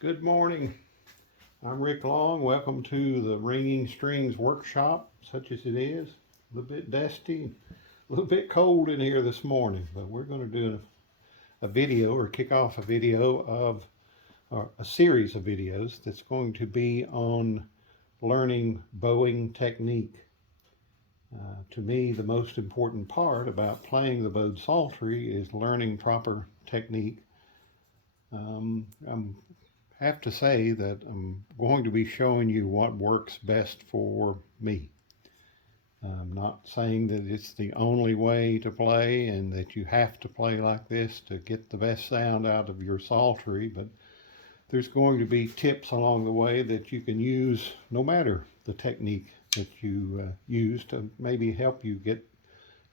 Good morning. I'm Rick Long. Welcome to the Ringing Strings workshop, such as it is. A little bit dusty, a little bit cold in here this morning, but we're going to do a video or kick off a video of or a series of videos that's going to be on learning bowing technique. To me, the most important part about playing the bowed psaltery is learning proper technique. I'm have to say that I'm going to be showing you what works best for me. I'm not saying that it's the only way to play and that you have to play like this to get the best sound out of your psaltery, but there's going to be tips along the way that you can use no matter the technique that you use to maybe help you get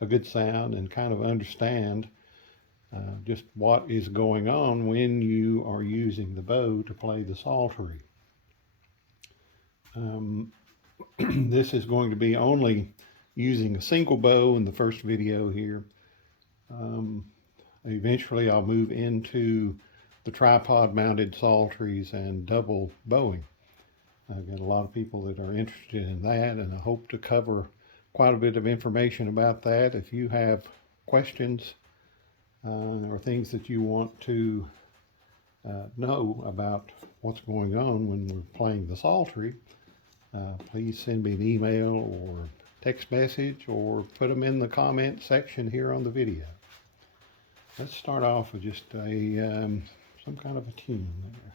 a good sound and kind of understand just what is going on when you are using the bow to play the psaltery. This is going to be only using a single bow in the first video here. Eventually I'll move into the tripod mounted psalteries and double bowing. I've got a lot of people that are interested in that, and I hope to cover quite a bit of information about that. If you have questions or things that you want to know about what's going on when we're playing the psaltery, please send me an email or text message or put them in the comment section here on the video. Let's start off with just some kind of a tune there.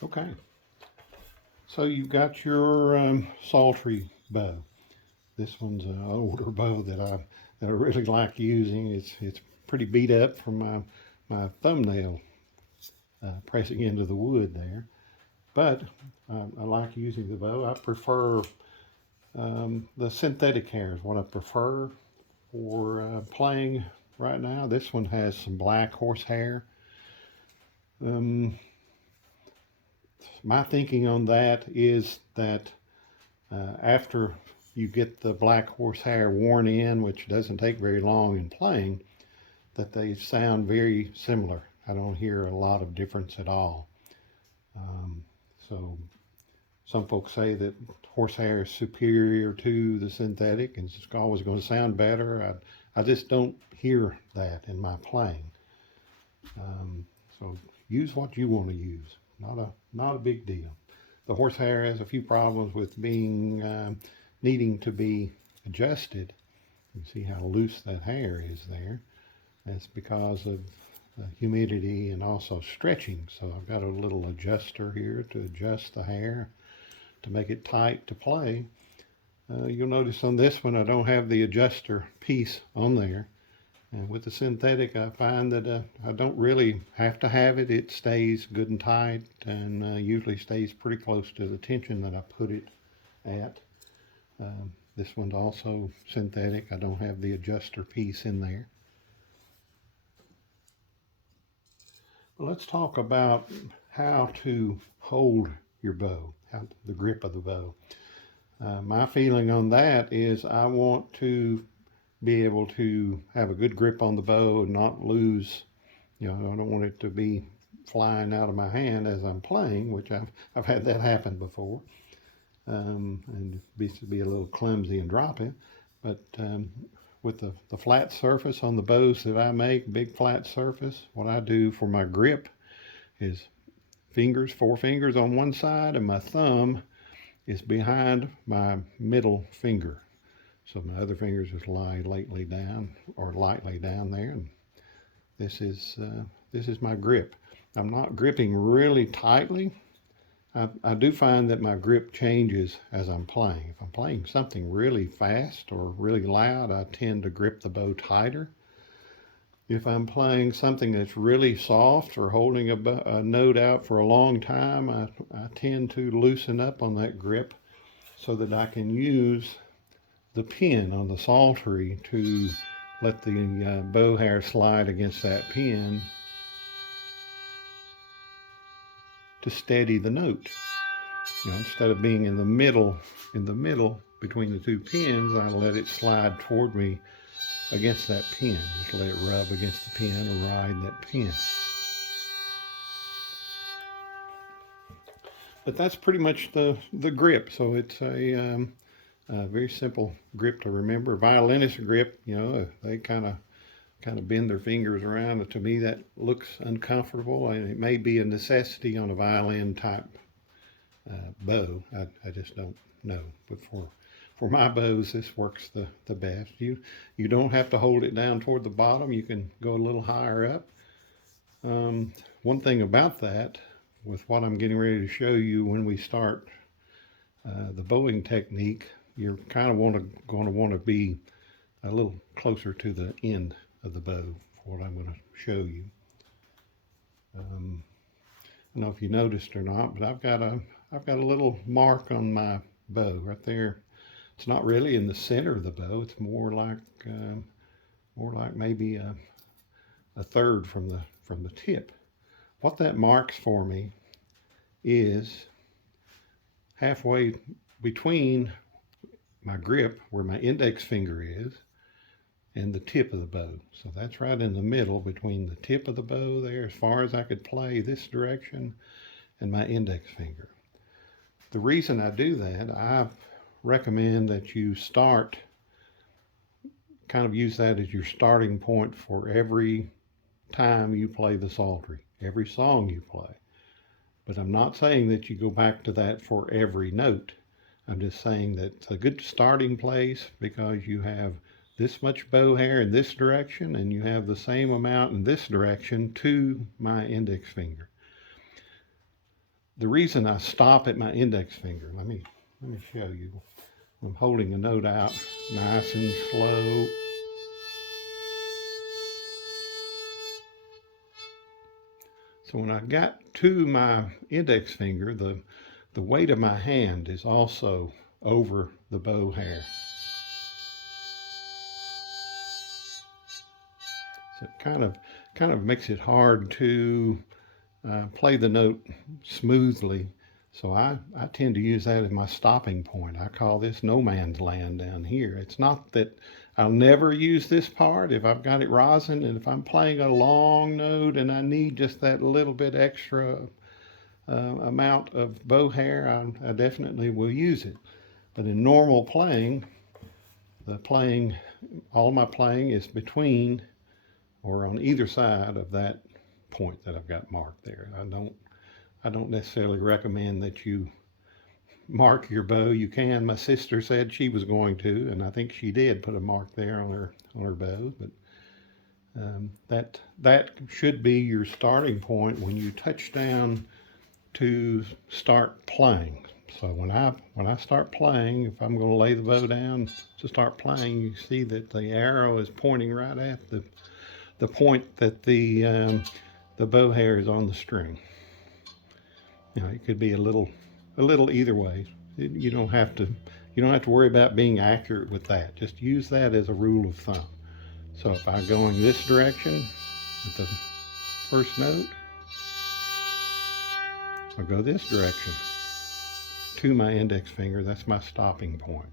Okay, so you've got your psaltery bow. This one's an older bow that I really like using. It's pretty beat up from my thumbnail pressing into the wood there, but I like using the bow. I prefer the synthetic hair is what I prefer for playing right now. This one has some black horsehair. My thinking on that is that after you get the black horsehair worn in, which doesn't take very long in playing, that they sound very similar. I don't hear a lot of difference at all. So some folks say that horsehair is superior to the synthetic and it's always going to sound better. I just don't hear that in my playing. So use what you want to use. Not a big deal. The horsehair has a few problems with being needing to be adjusted. You can see how loose that hair is there. That's because of humidity and also stretching. So I've got a little adjuster here to adjust the hair to make it tight to play. You'll notice on this one I don't have the adjuster piece on there. And with the synthetic, I find that I don't really have to have it. It stays good and tight and usually stays pretty close to the tension that I put it at. This one's also synthetic. I don't have the adjuster piece in there. Well, let's talk about how to hold your bow, the grip of the bow. My feeling on that is I want to be able to have a good grip on the bow and not lose, I don't want it to be flying out of my hand as I'm playing, which I've had that happen before, and be a little clumsy and drop it. But with the flat surface on the bows that I make, big flat surface, what I do for my grip is four fingers on one side, and my thumb is behind my middle finger. So my other fingers just lie lightly down there, and this is my grip. I'm not gripping really tightly. I do find that my grip changes as I'm playing. If I'm playing something really fast or really loud, I tend to grip the bow tighter. If I'm playing something that's really soft or holding a note out for a long time, I tend to loosen up on that grip so that I can use the pin on the Psaltery to let the bow hair slide against that pin to steady the note. Instead of being in the middle between the two pins, I let it slide toward me against that pin. Just let it rub against the pin or ride that pin. But that's pretty much the grip. So it's a very simple grip to remember. Violinist grip, they kind of bend their fingers around. To me, that looks uncomfortable, and it may be a necessity on a violin type bow. I just don't know. But for my bows, this works the best. You don't have to hold it down toward the bottom. You can go a little higher up. One thing about that, with what I'm getting ready to show you when we start the bowing technique, you're kind of going to want to be a little closer to the end of the bow for what I'm going to show you. I don't know if you noticed or not, but I've got a little mark on my bow right there. It's not really in the center of the bow. It's more like maybe a third from the tip. What that marks for me is halfway between my grip, where my index finger is, and the tip of the bow. So that's right in the middle between the tip of the bow there, as far as I could play this direction, and my index finger. The reason I do that, I recommend that you use that as your starting point for every time you play the Psaltery, every song you play. But I'm not saying that you go back to that for every note. I'm just saying that it's a good starting place because you have this much bow hair in this direction and you have the same amount in this direction to my index finger. The reason I stop at my index finger, let me show you. I'm holding a note out nice and slow. So when I got to my index finger, the weight of my hand is also over the bow hair. So it kind of makes it hard to play the note smoothly. So I tend to use that as my stopping point. I call this no man's land down here. It's not that I'll never use this part if I've got it rosin, and if I'm playing a long note and I need just that little bit extra amount of bow hair, I definitely will use it. But in normal playing, all my playing is between or on either side of that point that I've got marked there. I don't necessarily recommend that you mark your bow. You can. My sister said she was going to, and I think she did put a mark there on her bow. But that should be your starting point when you touch down to start playing. So when I start playing, if I'm going to lay the bow down to start playing, you see that the arrow is pointing right at the point that the bow hair is on the string. It could be a little either way. You don't have to worry about being accurate with that. Just use that as a rule of thumb. So if I'm going this direction with the first note, I'll go this direction to my index finger. That's my stopping point.